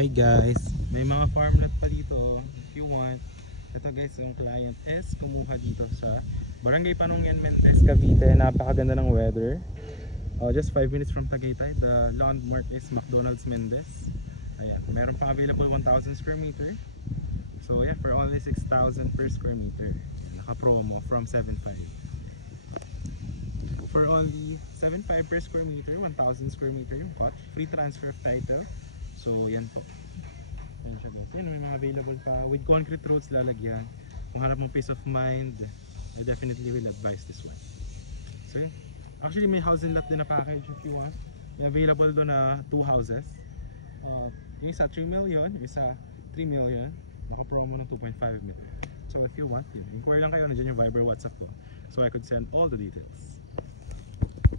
Hi guys, may mga farmland pa dito if you want. Ito guys, yung client is kumuha dito sa Barangay Panungyan, Mentes, Cavite. Napakaganda ng weather. Just 5 minutes from Tagaytay. The landmark is McDonald's Mendez. Ayan, meron pang available 1,000 square meter. So yeah, for only 6,000 per square meter. Naka-promo from 7,500. For only 7,500 per square meter, 1,000 square meter yung cost. Free transfer of title. So yan po. Yan siya guys. Yan, may mga available pa. With concrete roads lalagyan. Kung hanap mong peace of mind, I definitely will advise this one. So yun. Actually may house and lot din na package if you want. May available doon na 2 houses. Yung isa 3 million, yung isa 3 million. Naka-promo ng 2.5 million. So if you want, inquire lang kayo, nandiyan yung Viber WhatsApp ko. So I could send all the details.